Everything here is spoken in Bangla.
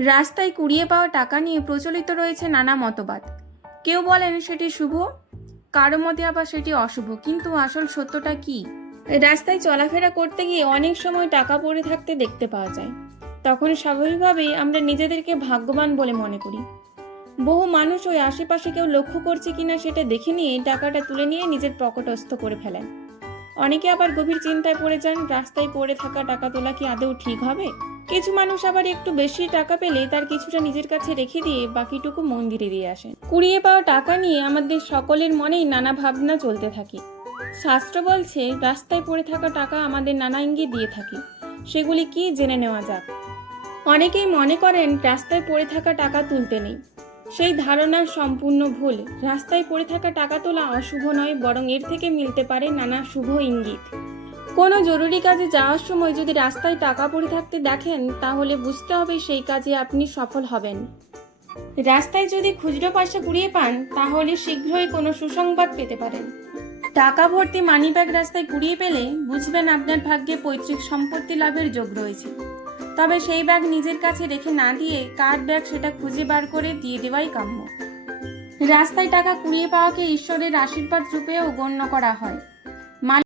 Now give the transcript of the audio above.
রাস্তায় কুড়িয়ে পাওয়া টাকা নিয়ে প্রচলিত রয়েছে নানা মতবাদ। কেউ বলেন সেটি শুভ, কারো মতে আবার সেটি অশুভ। কিন্তু আসল সত্যটা কি? রাস্তায় চলাফেরা করতে গিয়ে অনেক সময় টাকা পড়ে থাকতে দেখতে পাওয়া যায়। তখন স্বাভাবিকভাবেই আমরা নিজেদেরকে ভাগ্যবান বলে মনে করি। বহু মানুষ ওই আশেপাশে কেউ লক্ষ্য করছে কিনা সেটা দেখে নিয়ে টাকাটা তুলে নিয়ে নিজের পকেটস্থ করে ফেলেন। অনেকে আবার গভীর চিন্তায় পড়ে যান, রাস্তায় পড়ে থাকা টাকা তোলা কি আদৌ ঠিক হবে? কিছু মানুষ আবার একটু বেশি টাকা পেলে তার কিছুটা নিজের কাছে রেখে দিয়ে বাকিটুকু মন্দিরে দিয়ে আসেন। কুড়িয়ে পাওয়া টাকা নিয়ে আমাদের সকলের মনেই নানা ভাবনা চলতে থাকে। শাস্ত্র বলছে রাস্তায় পড়ে থাকা টাকা আমাদের নানা ইঙ্গিত দিয়ে থাকে। সেগুলি কি জেনে নেওয়া যাক। অনেকেই মনে করেন রাস্তায় পড়ে থাকা টাকা তুলতে নেই। সেই ধারণা সম্পূর্ণ ভুল। রাস্তায় পড়ে থাকা টাকা তোলা অশুভ নয়, বরং এর থেকে মিলতে পারে নানা শুভ ইঙ্গিত। কোনো জরুরি কাজে যাওয়ার সময় যদি রাস্তায় টাকা পড়ে থাকতে দেখেন, তাহলে বুঝতে হবে সেই কাজে আপনি সফল হবেন। রাস্তায় যদি খুচরো পয়সা কুড়িয়ে পান, তাহলে শীঘ্রই কোনো সুসংবাদ পেতে পারেন। টাকা ভর্তি মানিব্যাগ রাস্তায় কুড়িয়ে পেলে বুঝবেন আপনার ভাগ্যে পৈতৃক সম্পত্তি লাভের যোগ রয়েছে। তবে সেই ব্যাগ নিজের কাছে রেখে না দিয়ে কার ব্যাগ সেটা খুঁজে বার করে দিয়ে দেওয়াই কাম্য। রাস্তায় টাকা কুড়িয়ে পাওয়াকে ঈশ্বরের আশীর্বাদ রূপেও গণ্য করা হয়।